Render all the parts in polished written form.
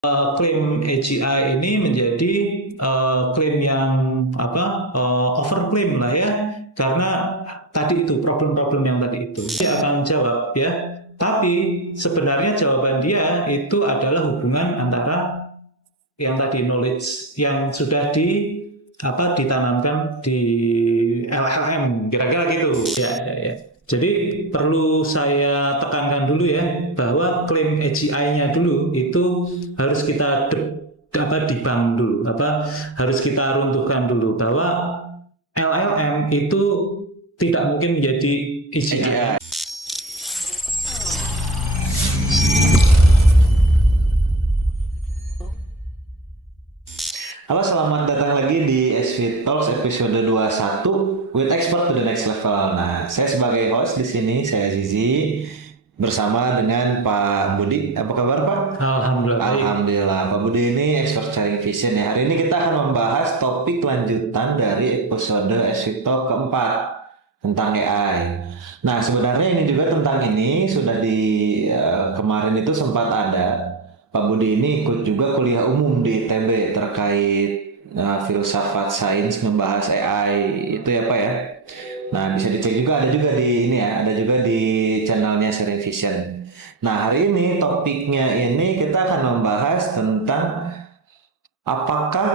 Klaim AGI ini menjadi klaim yang overklaim lah ya, karena tadi itu problem-problem yang tadi itu dia akan jawab ya, tapi sebenarnya jawaban dia itu adalah hubungan antara yang tadi knowledge yang sudah ditanamkan di LLM, kira-kira gitu ya. Jadi perlu saya tekankan dulu ya, bahwa klaim AGI-nya dulu itu harus kita dibang dulu, harus kita runtuhkan dulu bahwa LLM itu tidak mungkin menjadi AGI. Halo, selamat datang lagi di SV Talks episode 21 with expert to the next level. Nah, saya sebagai host di sini, saya Zizi bersama dengan Pak Budi. Apa kabar, Pak? Alhamdulillah. Alhamdulillah. Pak Budi ini expert sharing vision ya. Hari ini kita akan membahas topik lanjutan dari episode SV Talk keempat tentang AI. Nah, sebenarnya ini juga tentang ini sudah kemarin itu sempat ada. Pak Budi ini ikut juga kuliah umum di ITB terkait filsafat sains membahas AI itu ya Pak ya. Nah, bisa dicek juga, ada juga di ini ya, ada juga di channelnya Sharing Vision. Nah, hari ini topiknya ini kita akan membahas tentang apakah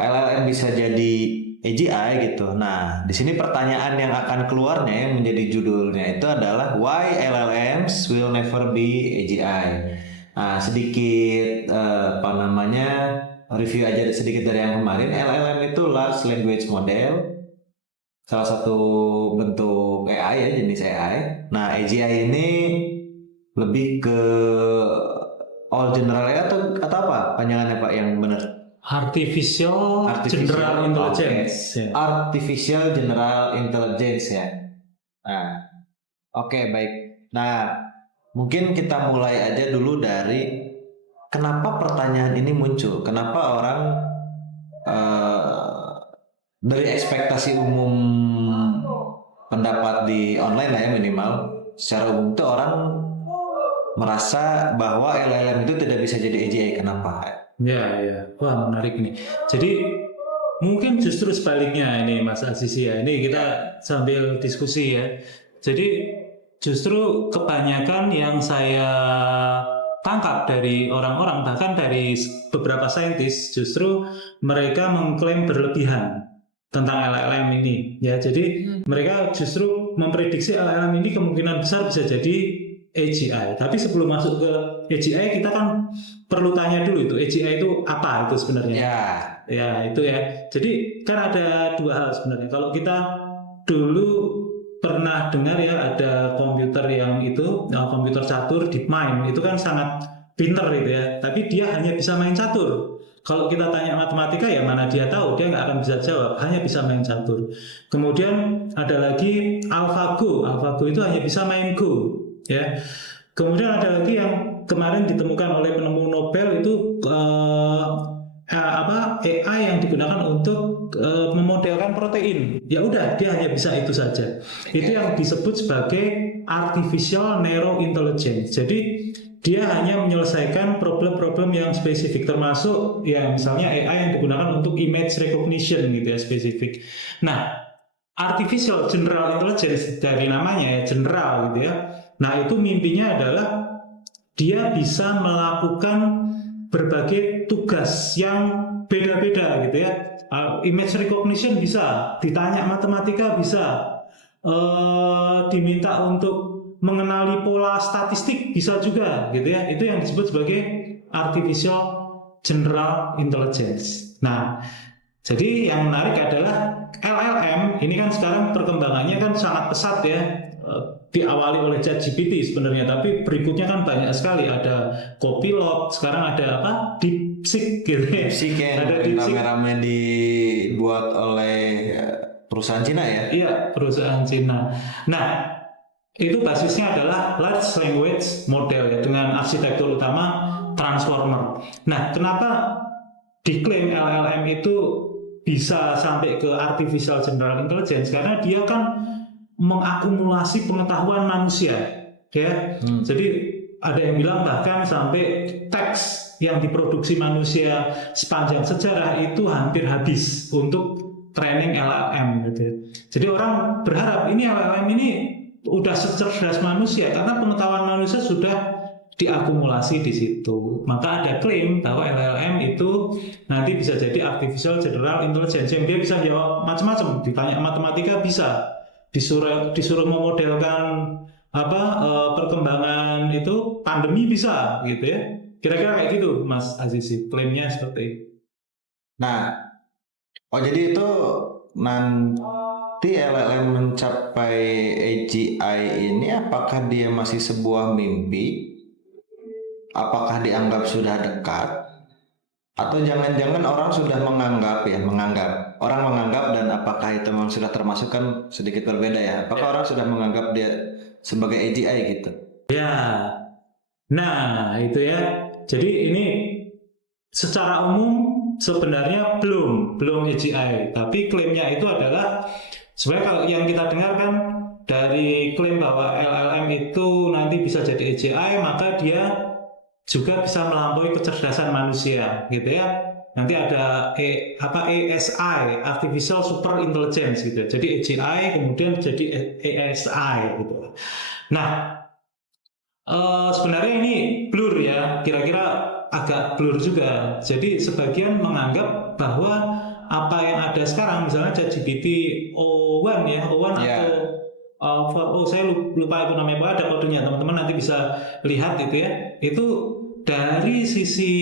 LLM bisa jadi AGI gitu. Nah, di sini pertanyaan yang akan keluarnya yang menjadi judulnya itu adalah Why LLMs will never be AGI. Nah, sedikit review aja sedikit dari yang kemarin. LLM itu Large Language Model, salah satu bentuk AI ya, jenis AI. Nah, AGI ini lebih ke all general AI atau apa panjangannya Pak yang benar? Artificial General Intelligence. Okay. Artificial General Intelligence ya. Nah, oke, baik. Nah, mungkin kita mulai aja dulu dari kenapa pertanyaan ini muncul. Kenapa orang dari ekspektasi umum pendapat di online lah ya, minimal secara umum itu orang merasa bahwa LLM itu tidak bisa jadi AGI. Kenapa? Ya. Wah, menarik nih. Jadi mungkin justru sebaliknya ini Mas Aziz ya. Ini kita sambil diskusi ya. Jadi justru kebanyakan yang saya tangkap dari orang-orang, bahkan dari beberapa saintis, justru mereka mengklaim berlebihan tentang LLM ini ya. Jadi mereka justru memprediksi LLM ini kemungkinan besar bisa jadi AGI. Tapi sebelum masuk ke AGI, kita kan perlu tanya dulu itu AGI itu apa itu sebenarnya. Ya itu ya. Jadi kan ada dua hal sebenarnya. Kalau kita dulu pernah dengar ya, ada komputer yang itu komputer catur, DeepMind, itu kan sangat pinter gitu ya, tapi dia hanya bisa main catur. Kalau kita tanya matematika ya mana dia tahu, dia nggak akan bisa jawab, hanya bisa main catur. Kemudian ada lagi AlphaGo itu hanya bisa main Go ya. Kemudian ada lagi yang kemarin ditemukan oleh penemu Nobel itu AI yang digunakan untuk memodelkan protein. Ya udah, dia hanya bisa itu saja. Itu yang disebut sebagai artificial narrow intelligence. Jadi dia hanya menyelesaikan problem-problem yang spesifik, termasuk ya misalnya AI yang digunakan untuk image recognition gitu ya, spesifik. Nah, artificial general intelligence dari namanya ya, general gitu ya. Nah, itu mimpinya adalah dia bisa melakukan berbagai tugas yang beda-beda gitu ya. Image recognition bisa, ditanya matematika bisa, diminta untuk mengenali pola statistik bisa juga gitu ya. Itu yang disebut sebagai artificial general intelligence. Nah, jadi yang menarik adalah LLM ini kan sekarang perkembangannya kan sangat pesat ya. Diawali oleh ChatGPT sebenarnya, tapi berikutnya kan banyak sekali, ada Copilot, sekarang ada DeepSeek gitu ya. Ada DeepSeek rame-rame dibuat oleh perusahaan Cina ya? Iya, perusahaan Cina. Nah, itu basisnya adalah large language model ya, dengan arsitektur utama transformer. Nah, kenapa diklaim LLM itu bisa sampai ke artificial general intelligence? Karena dia kan mengakumulasi pengetahuan manusia ya. Jadi ada yang bilang bahkan sampai teks yang diproduksi manusia sepanjang sejarah itu hampir habis untuk training LLM gitu. Jadi orang berharap ini LLM ini udah secerdas manusia karena pengetahuan manusia sudah diakumulasi di situ. Maka ada klaim bahwa LLM itu nanti bisa jadi artificial general intelligence yang dia bisa jawab macam-macam. Ditanya matematika bisa, disuruh memodelkan perkembangan itu pandemi bisa gitu ya. Kira-kira kayak gitu Mas Azizi, klaimnya seperti itu. Nah, jadi itu nanti LLM mencapai AGI ini apakah dia masih sebuah mimpi? Apakah dianggap sudah dekat? Atau jangan-jangan orang sudah menganggap orang menganggap, dan apakah itu memang sudah termasuk, kan sedikit berbeda ya. Apakah orang sudah menganggap dia sebagai AGI gitu? Ya, nah itu ya. Jadi ini secara umum sebenarnya belum AGI, tapi klaimnya itu adalah sebenarnya kalau yang kita dengar kan dari klaim bahwa LLM itu nanti bisa jadi AGI, maka dia juga bisa melampaui kecerdasan manusia gitu ya. Nanti ada ASI, Artificial Super Intelligence gitu. Jadi AGI kemudian jadi ASI gitu. Nah, sebenarnya ini blur ya, kira-kira agak blur juga. Jadi sebagian menganggap bahwa apa yang ada sekarang, misalnya ChatGPT O1 ya, O1 atau saya lupa itu namanya, ada kodenya, teman-teman nanti bisa lihat gitu ya. Itu dari sisi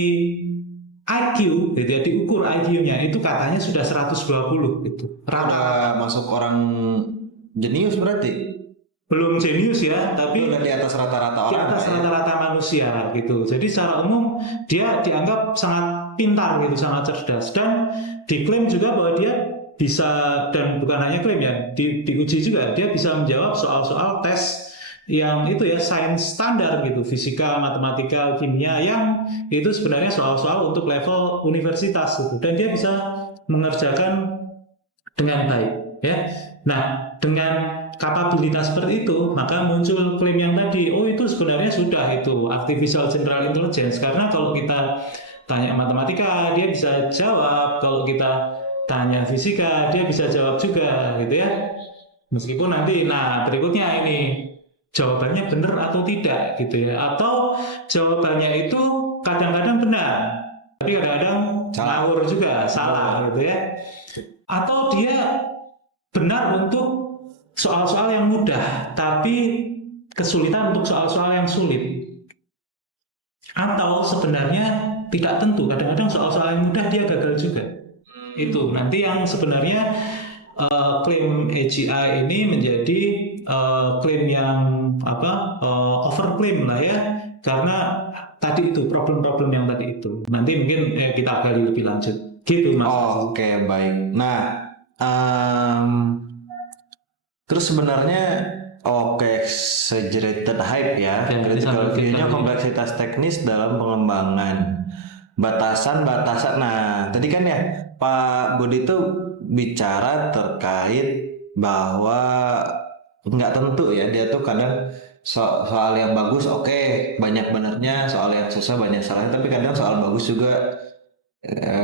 IQ, gitu ya, diukur IQ-nya itu katanya sudah 120 gitu. Rata masuk orang jenius berarti? Belum jenius ya, tapi udah di atas rata-rata orang. Di atas rata-rata manusia gitu. Jadi secara umum dia dianggap sangat pintar gitu, sangat cerdas, dan diklaim juga bahwa dia bisa, dan bukan hanya klaim ya, diuji juga dia bisa menjawab soal-soal tes yang itu ya, sains standar gitu, fisika, matematika, kimia, yang itu sebenarnya soal-soal untuk level universitas gitu, dan dia bisa mengerjakan dengan baik ya. Nah, dengan kapabilitas seperti itu, maka muncul klaim yang tadi, itu sebenarnya sudah itu artificial general intelligence, karena kalau kita tanya matematika dia bisa jawab, kalau kita tanya fisika dia bisa jawab juga gitu ya. Meskipun nanti berikutnya ini jawabannya benar atau tidak gitu ya, atau jawabannya itu kadang-kadang benar tapi kadang-kadang ngawur juga, salah gitu ya, atau dia benar untuk soal-soal yang mudah tapi kesulitan untuk soal-soal yang sulit, atau sebenarnya tidak tentu, kadang-kadang soal-soal yang mudah dia gagal juga. Itu nanti yang sebenarnya klaim AGI ini menjadi klaim yang overklaim lah ya, karena tadi itu problem-problem yang tadi itu. Nanti mungkin kita gali lebih lanjut gitu Mas. Oke, baik. Nah, terus sebenarnya exaggerated hype ya, critical view-nya kompleksitas teknis dalam pengembangan, batasan-batasan. Nah, tadi kan ya Pak Budi itu bicara terkait bahwa nggak tentu ya, dia tuh kadang soal yang bagus banyak benernya, soal yang susah banyak salahnya, tapi kadang soal bagus juga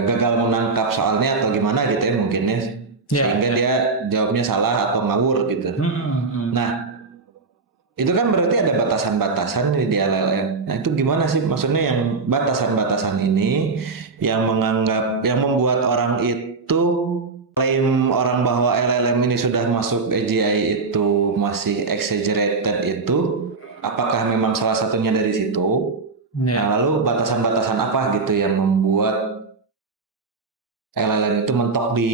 gagal menangkap soalnya atau gimana gitu ya mungkin ya, sehingga dia jawabnya salah atau ngawur gitu. Nah, itu kan berarti ada batasan-batasan di LLM. Nah, itu gimana sih maksudnya yang batasan-batasan ini yang membuat orang itu klaim orang bahwa LLM ini sudah masuk AGI itu masih exaggerated itu, apakah memang salah satunya dari situ? Nah, lalu batasan-batasan apa gitu yang membuat LLM itu mentok di,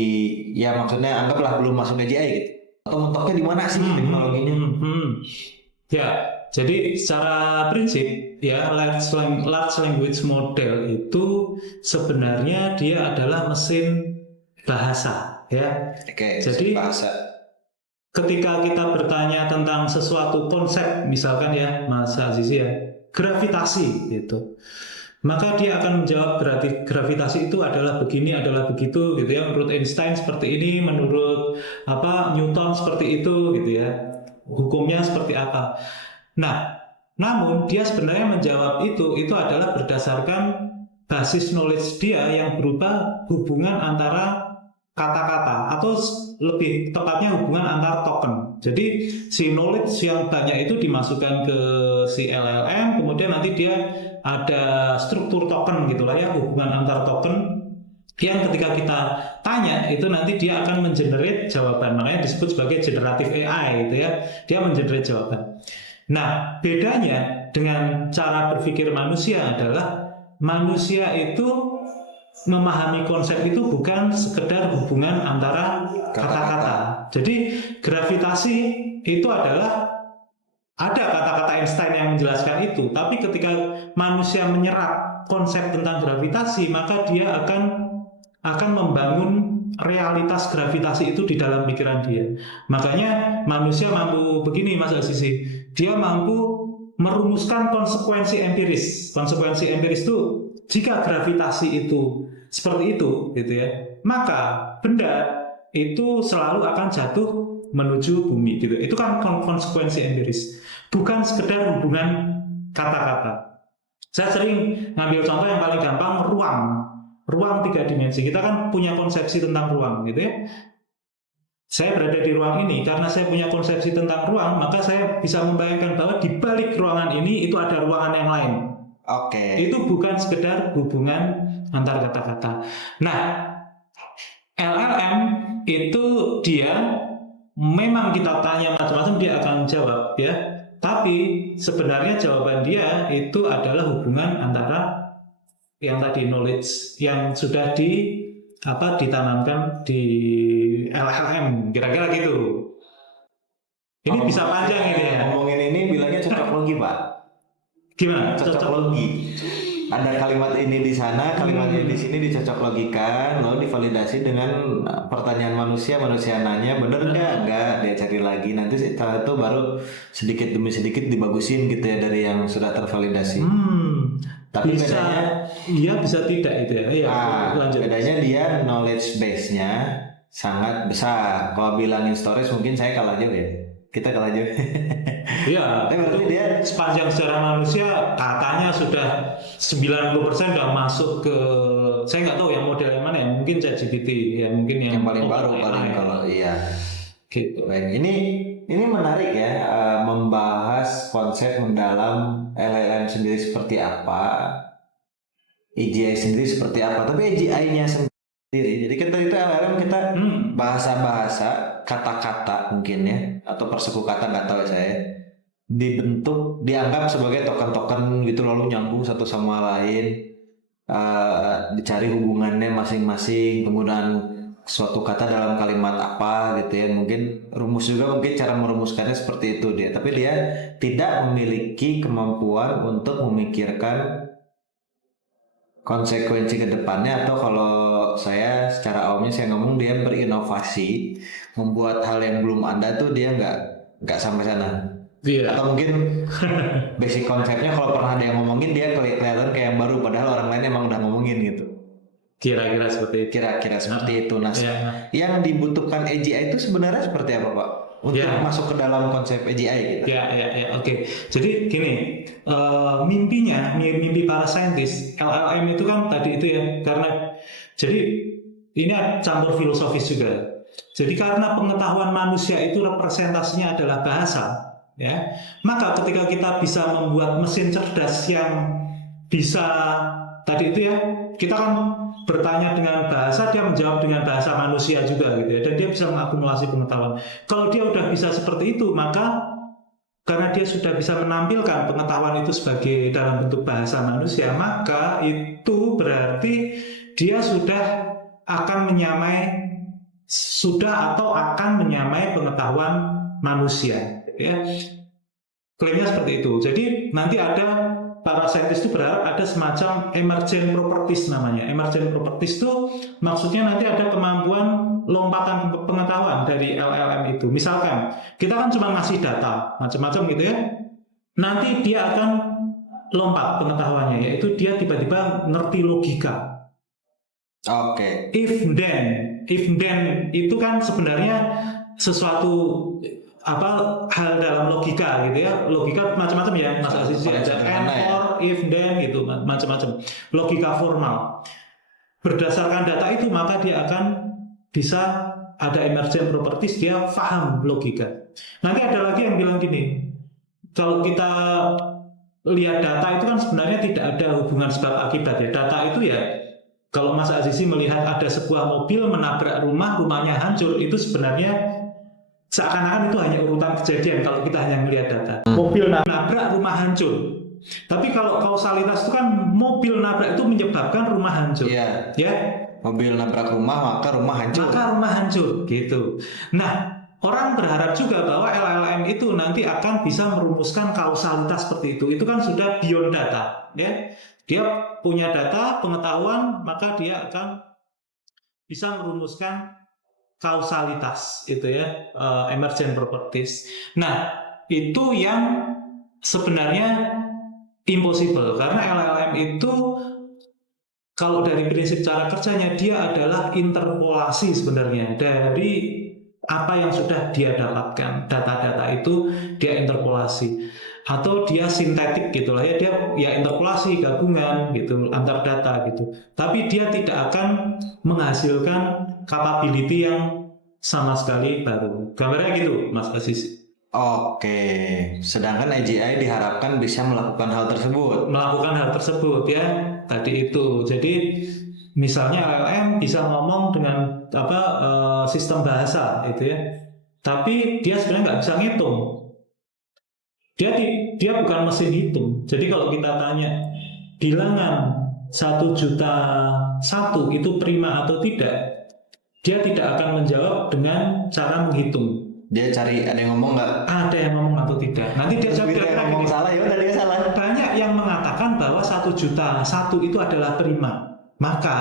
ya maksudnya anggaplah belum masuk AGI gitu, atau mentoknya di mana sih teknologinya? Ya, jadi secara prinsip ya large language model itu sebenarnya dia adalah mesin bahasa ya. Jadi bahasa. Ketika kita bertanya tentang sesuatu konsep, misalkan ya Mas Azizi ya, gravitasi gitu, maka dia akan menjawab berarti gravitasi itu adalah begini, adalah begitu gitu ya. Menurut Einstein seperti ini, menurut Newton seperti itu gitu ya. Hukumnya seperti apa. Nah, Namun dia sebenarnya menjawab itu adalah berdasarkan basis knowledge dia yang berupa hubungan antara kata-kata atau lebih tepatnya hubungan antar token. Jadi si knowledge yang banyak itu dimasukkan ke si LLM, kemudian nanti dia ada struktur token gitulah ya, hubungan antar token yang ketika kita tanya itu nanti dia akan mengenerate jawaban. Makanya disebut sebagai generative AI gitu ya. Dia mengenerate jawaban. Nah, bedanya dengan cara berpikir manusia adalah manusia itu memahami konsep itu bukan sekedar hubungan antara kata-kata. Jadi gravitasi itu adalah ada kata-kata Einstein yang menjelaskan itu, tapi ketika manusia menyerap konsep tentang gravitasi, maka dia akan membangun realitas gravitasi itu di dalam pikiran dia. Makanya manusia mampu begini, Mas Asisi, dia mampu merumuskan konsekuensi empiris. Konsekuensi empiris itu jika gravitasi itu seperti itu, gitu ya, maka benda itu selalu akan jatuh menuju bumi, gitu. Itu kan konsekuensi empiris, bukan sekedar hubungan kata-kata. Saya sering ngambil contoh yang paling gampang, ruang 3 dimensi. Kita kan punya konsepsi tentang ruang, gitu ya. Saya berada di ruang ini karena saya punya konsepsi tentang ruang, maka saya bisa membayangkan bahwa di balik ruangan ini itu ada ruangan yang lain. Oke. Itu bukan sekedar hubungan antar kata-kata. Nah, LLM itu dia memang kita tanya macam-macam dia akan jawab ya. Tapi sebenarnya jawaban dia itu adalah hubungan antara yang tadi knowledge yang sudah ditanamkan di LLM, kira-kira gitu. Ini bisa panjang ini ya. Ngomongin ini bilangnya cocoklogi, Pak. Gimana? Cocoklogi. Ada kalimat ini di sana, kalimat ini di sini dicocoklogikan, lalu divalidasi dengan pertanyaan manusia nanya, bener nggak? Nggak, dia cari lagi. Nanti setelah itu baru sedikit demi sedikit dibagusin gitu ya dari yang sudah tervalidasi. Tapi bisa, bedanya, iya bisa tidak itu ya. Iya, lanjut. bedanya dia knowledge base-nya sangat besar. Kalau bilangin storage mungkin saya kalah jauh ya. Kita kalah jauh. Iya, Tapi berarti dia sepanjang sejarah manusia katanya sudah 90% sudah masuk ke, saya nggak tahu yang model yang mana ya, mungkin ChatGPT ya, mungkin yang paling baru paling kalau iya. Gitu. Baik, ini menarik ya, membahas konsep mendalam LLM sendiri seperti apa, AGI sendiri seperti apa. Tapi AGI-nya sendiri, jadi kita itu LLM kita bahasa-bahasa, kata-kata mungkin ya, atau persuku kata nggak tahu saya, dibentuk, dianggap sebagai token-token gitu lalu nyambung satu sama lain, dicari hubungannya masing-masing, penggunaan suatu kata dalam kalimat apa gitu ya, mungkin rumus juga mungkin cara merumuskannya seperti itu dia, tapi dia tidak memiliki kemampuan untuk memikirkan konsekuensi ke depannya, atau kalau saya secara awamnya saya ngomong dia berinovasi, membuat hal yang belum ada tuh dia nggak sampai sana. Iya. Atau mungkin basic konsepnya kalau pernah ada yang ngomongin dia kelihatan kayak yang baru padahal orang lain emang udah ngomongin gitu. Kira-kira seperti itu. Kira-kira seperti itu. Nah, yang dibutuhkan AGI itu sebenarnya seperti apa, Pak? Untuk masuk ke dalam konsep AGI gitu. Ya, oke. Jadi gini, mimpi para saintis LLM itu kan tadi itu ya, karena jadi ini campur filosofis juga. Jadi karena pengetahuan manusia itu representasinya adalah bahasa, ya, maka ketika kita bisa membuat mesin cerdas yang bisa tadi itu ya, kita kan bertanya dengan bahasa, dia menjawab dengan bahasa manusia juga gitu ya, dan dia bisa mengakumulasi pengetahuan. Kalau dia udah bisa seperti itu, maka karena dia sudah bisa menampilkan pengetahuan itu sebagai dalam bentuk bahasa manusia, maka itu berarti dia sudah akan menyamai pengetahuan manusia, ya. Klaimnya seperti itu. Jadi nanti ada para saintis itu berharap ada semacam emergent properties namanya. Emergent properties itu maksudnya nanti ada kemampuan lompatan pengetahuan dari LLM itu. Misalkan kita kan cuma ngasih data macam-macam gitu ya. Nanti dia akan lompat pengetahuannya, yaitu dia tiba-tiba ngerti logika. Oke. If then itu kan sebenarnya sesuatu apa hal dalam logika gitu ya. Logika macam-macam ya, Mas Aziz, ada and, or, if, then gitu, macam-macam. Logika formal. Berdasarkan data itu maka dia akan bisa ada emergent properties, dia paham logika. Nanti ada lagi yang bilang gini, kalau kita lihat data itu kan sebenarnya tidak ada hubungan sebab akibat ya. Data itu ya, kalau Mas Azizi melihat ada sebuah mobil menabrak rumah, rumahnya hancur, itu sebenarnya seakan-akan itu hanya urutan kejadian kalau kita hanya melihat data. Mobil nabrak, rumah hancur. Tapi kalau kausalitas itu kan mobil nabrak itu menyebabkan rumah hancur. Iya. Ya. Mobil nabrak rumah maka rumah hancur. Maka rumah hancur gitu. Nah, orang berharap juga bahwa LLM itu nanti akan bisa merumuskan kausalitas seperti itu. Itu kan sudah beyond data, ya. Dia punya data, pengetahuan, maka dia akan bisa merumuskan kausalitas itu ya, emergent properties. Nah, itu yang sebenarnya impossible karena LLM itu kalau dari prinsip cara kerjanya dia adalah interpolasi sebenarnya dari apa yang sudah dia dapatkan. Data-data itu dia interpolasi atau dia sintetik gitulah ya, dia ya interpolasi gabungan gitu antar data gitu. Tapi dia tidak akan menghasilkan capability yang sama sekali baru. Gambarnya gitu, Mas Aziz. Oke, sedangkan AGI diharapkan bisa melakukan hal tersebut. Melakukan hal tersebut ya, tadi itu. Jadi misalnya LLM bisa ngomong dengan sistem bahasa itu ya, tapi dia sebenarnya nggak bisa ngitung. Dia bukan mesin hitung. Jadi kalau kita tanya bilangan 1.000.001 itu prima atau tidak, dia tidak akan menjawab dengan cara menghitung. Dia cari ada yang ngomong nggak? Ada yang ngomong atau tidak. Nanti dia jawab yang ngomong salah ya udah dia salah. Banyak yang mengatakan bahwa 1.000.001 itu adalah prima. Maka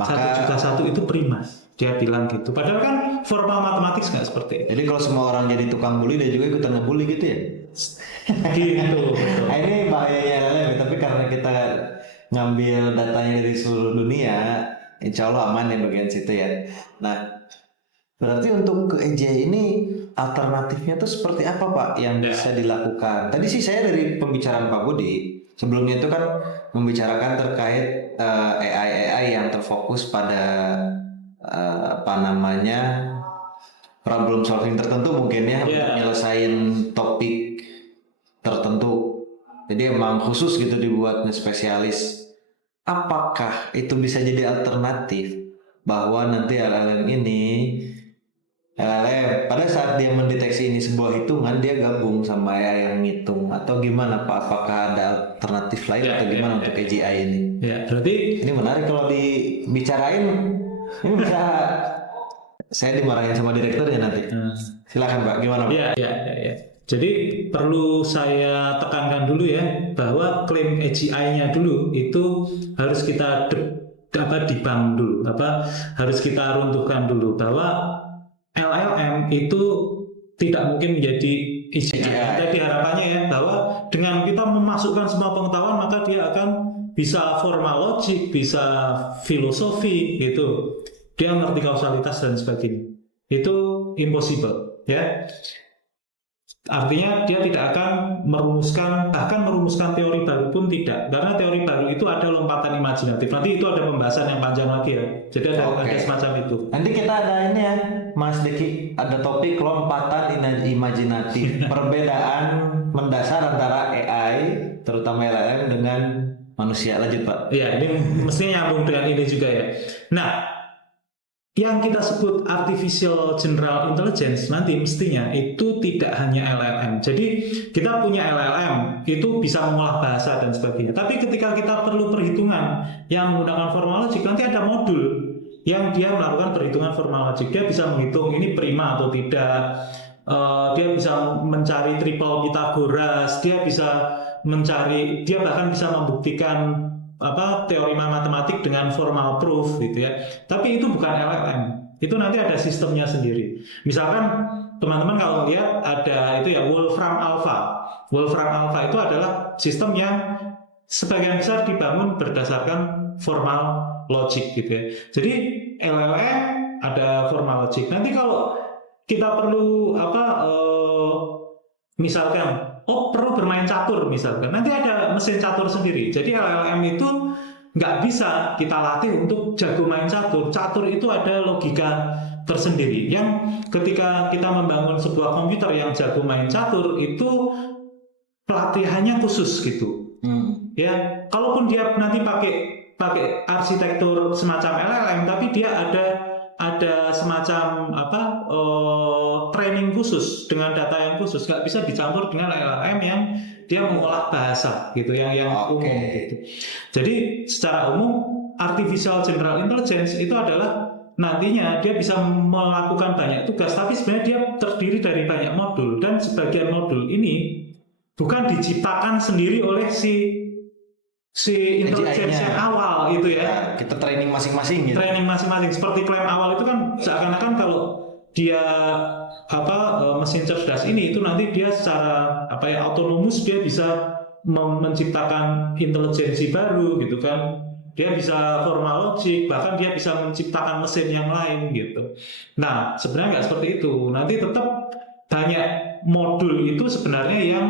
1.000.001 itu prima. Dia bilang gitu. Padahal kan formal matematik nggak seperti itu. Jadi kalau semua orang jadi tukang bully, dia juga ikutan ngebully gitu ya? Gitu. Nah, ini bahayanya LLM, tapi karena kita ngambil datanya dari seluruh dunia, insya Allah aman ya bagian situ ya. Nah, berarti untuk ke AGI ini alternatifnya tuh seperti apa Pak yang bisa dilakukan? Tadi sih saya dari pembicaraan Pak Budi, sebelumnya itu kan membicarakan terkait AI yang terfokus pada problem solving tertentu mungkin ya, untuk nyelesain topik tertentu. Jadi emang khusus gitu dibuatnya spesialis. Apakah itu bisa jadi alternatif bahwa nanti LLM pada saat dia mendeteksi ini sebuah hitungan, dia gabung sama AI yang ngitung atau gimana Pak? Apakah ada alternatif lain atau gimana untuk AGI ini? Ya, berarti ini menarik kalau dibicarain. Ini bisa saya dimarahin sama direkturnya nanti. Silakan Pak, gimana Pak? Ya. Jadi perlu saya tekankan dulu ya bahwa klaim AGI-nya dulu itu harus kita dibang dulu, harus kita runtuhkan dulu bahwa LLM itu tidak mungkin menjadi AGI. Jadi harapannya ya bahwa dengan kita memasukkan semua pengetahuan maka dia akan bisa formal logic, bisa filosofi gitu. Dia ngerti kausalitas dan sebagainya. Itu impossible ya. Artinya dia tidak akan merumuskan teori baru pun tidak, karena teori baru itu ada lompatan imajinatif. Nanti itu ada pembahasan yang panjang lagi ya. Jadi ada semacam itu. Nanti kita ada ini ya, Mas Deki, ada topik lompatan imajinatif, perbedaan mendasar antara AI, terutama LLM dengan manusia. Lanjut Pak. Iya, ini mestinya nyambung dengan ini juga ya. Nah, yang kita sebut artificial general intelligence nanti mestinya itu tidak hanya LLM. Jadi kita punya LLM itu bisa mengolah bahasa dan sebagainya. Tapi ketika kita perlu perhitungan yang menggunakan formal logic, nanti ada modul yang dia melakukan perhitungan formal logic. Dia bisa menghitung ini prima atau tidak. Dia bisa mencari triple Pythagoras. Dia bahkan bisa membuktikan teorema matematik dengan formal proof gitu ya. Tapi itu bukan LLM. Itu nanti ada sistemnya sendiri. Misalkan teman-teman kalau lihat ada itu ya Wolfram Alpha. Wolfram Alpha itu adalah sistem yang sebagian besar dibangun berdasarkan formal logic gitu ya. Jadi LLM ada formal logic. Nanti kalau kita perlu misalkan perlu bermain catur misalkan, nanti ada mesin catur sendiri. Jadi LLM itu nggak bisa kita latih untuk jago main catur. Catur itu ada logika tersendiri yang ketika kita membangun sebuah komputer yang jago main catur itu pelatihannya khusus gitu. Ya, kalaupun dia nanti pakai arsitektur semacam LLM, tapi dia ada semacam training khusus dengan data yang khusus, nggak bisa dicampur dengan LLM yang dia mengolah bahasa gitu, yang umum gitu. Jadi secara umum artificial general intelligence itu adalah nantinya dia bisa melakukan banyak tugas, tapi sebenarnya dia terdiri dari banyak modul, dan sebagian modul ini bukan diciptakan sendiri oleh si intelligence yang awal itu ya. Kita training masing-masing gitu. Training masing-masing, seperti klaim awal itu kan seakan-akan kalau dia mesin cerdas ini itu nanti dia secara autonomus dia bisa menciptakan intelijensi baru gitu kan. Dia bisa formal logic, bahkan dia bisa menciptakan mesin yang lain gitu. Nah, sebenarnya nggak seperti itu. Nanti tetap banyak modul itu sebenarnya yang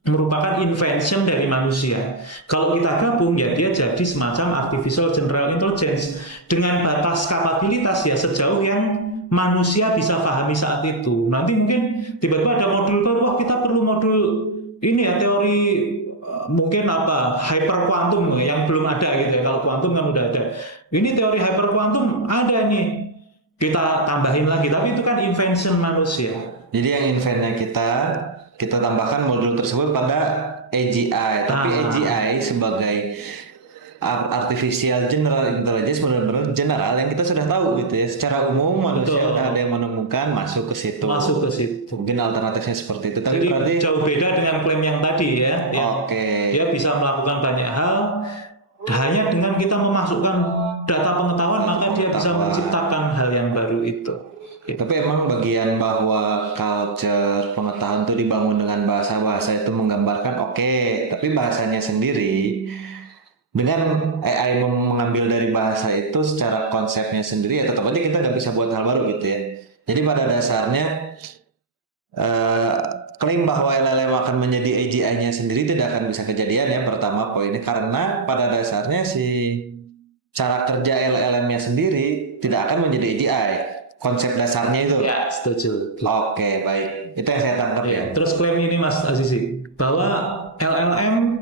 merupakan invention dari manusia. Kalau kita gabung ya dia jadi semacam artificial general intelligence dengan batas kapabilitas ya sejauh yang manusia bisa pahami saat itu. Nanti mungkin tiba-tiba ada modul baru, kita perlu modul ini ya, teori mungkin hyper quantum yang belum ada gitu ya. Kalau quantum kan udah ada. Ini teori hyper quantum ada nih. Kita tambahin lagi, tapi itu kan invention manusia. Jadi yang inventnya kita tambahkan modul tersebut pada AGI, tapi AGI sebagai artificial general intelligence benar-benar general yang kita sudah tahu gitu ya. Secara umum manusia sudah ada yang menemukan masuk ke situ. Mungkin alternatifnya seperti itu. Tapi jadi berarti jauh beda dengan klaim yang tadi ya. Dia bisa melakukan banyak hal hanya dengan kita memasukkan data pengetahuan, maka dia bisa menciptakan hal yang baru itu. Tapi emang bagian bahwa culture pengetahuan itu dibangun dengan bahasa-bahasa itu menggambarkan tapi bahasanya sendiri dengan AI mengambil dari bahasa itu secara konsepnya sendiri ya tetap aja kita nggak bisa buat hal baru gitu ya. Jadi pada dasarnya klaim bahwa LLM akan menjadi AGI-nya sendiri tidak akan bisa kejadian ya, pertama poinnya, karena pada dasarnya cara kerja LLM-nya sendiri tidak akan menjadi AGI. Konsep dasarnya itu. Ya, setuju. Oke, baik. Itu yang saya tangkap ya. Terus klaim ini Mas Azizi, bahwa LLM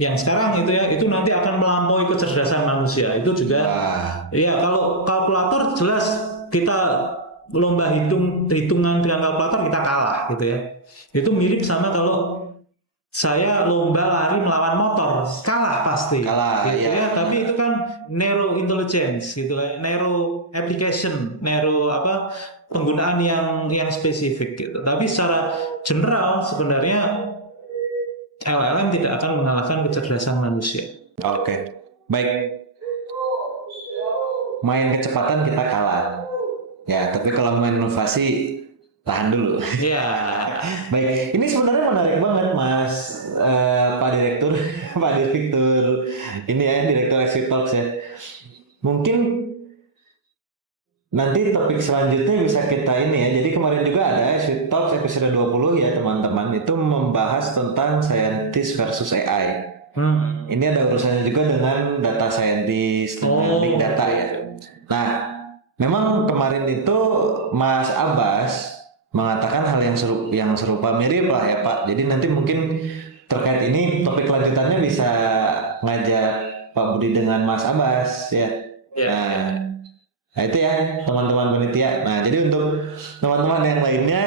yang sekarang itu ya, itu nanti akan melampaui kecerdasan manusia. Itu juga ya, kalau kalkulator jelas kita lomba hitungan dengan kalkulator kita kalah gitu ya. Itu mirip sama kalau saya lomba lari melawan motor, kalah pasti. Kalah, gitu ya. Tapi itu kan narrow intelligence gitu ya, narrow application, narrow penggunaan yang spesifik gitu. Tapi secara general sebenarnya LLM tidak akan mengalahkan kecerdasan manusia. Oke. Baik. Main kecepatan kita kalah. Ya, tapi kalau main inovasi tahan dulu. Ya. Baik, ini sebenarnya menarik banget Mas Pak Direktur, Pak Direktur ini ya, Direktur SWITalks ya. Mungkin nanti topik selanjutnya bisa kita ini ya. Jadi kemarin juga ada SWITalks episode 20 ya teman-teman, itu membahas tentang scientist versus AI. Ini ada urusannya juga dengan data scientist, dengan big data ya. Nah, memang kemarin itu Mas Abbas mengatakan hal yang serupa mirip lah ya Pak. Jadi nanti mungkin terkait ini topik lanjutannya bisa ngajak Pak Budi dengan Mas Abbas ya. Nah itu ya teman-teman panitia. Nah jadi untuk teman-teman yang lainnya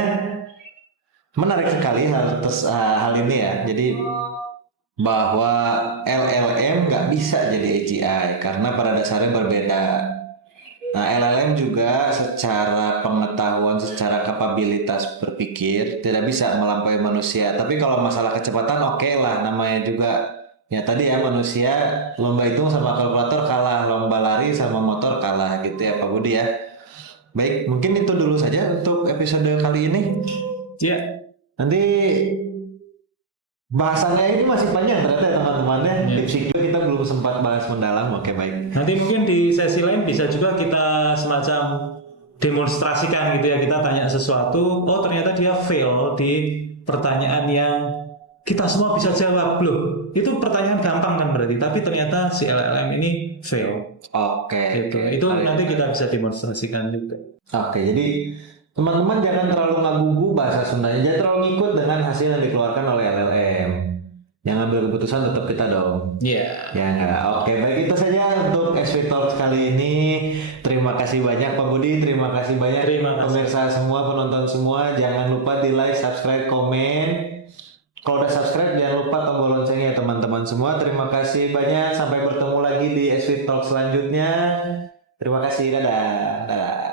menarik sekali hal ini ya. Jadi bahwa LLM nggak bisa jadi AGI karena pada dasarnya berbeda. Nah, LLM juga secara pengetahuan, secara kapabilitas berpikir tidak bisa melampaui manusia. Tapi kalau masalah kecepatan lah, namanya juga ya tadi ya, manusia lomba hitung sama kalkulator kalah, lomba lari sama motor kalah gitu ya Pak Budi ya. Baik, mungkin itu dulu saja untuk episode kali ini. Ya. Nanti bahasannya ini masih panjang ternyata ya teman-temannya. DeepSeek juga kita belum sempat bahas mendalam. Oke baik. Nanti mungkin di sesi lain bisa juga kita semacam demonstrasikan gitu ya, kita tanya sesuatu, oh ternyata dia fail di pertanyaan yang kita semua bisa jawab. Loh, itu pertanyaan gampang kan berarti, tapi ternyata si LLM ini fail. Oke. Gitu. Itu nanti kita bisa demonstrasikan juga. Oke, jadi teman-teman jangan terlalu ngabubu bahasa Sundanya, jangan terlalu ngikut dengan hasil yang dikeluarkan oleh LLM. Yang ambil keputusan tetap kita dong. Iya. Ya enggak. Oke, baik itu saja untuk SV Talks kali ini. Terima kasih banyak Pak Budi, terima kasih banyak Terima kasih. pemirsa semua, penonton semua. Jangan lupa di like, subscribe, komen. Kalau udah subscribe jangan lupa tombol loncengnya ya teman-teman semua. Terima kasih banyak. Sampai bertemu lagi di SV Talks selanjutnya. Terima kasih. Dadah. Dadah.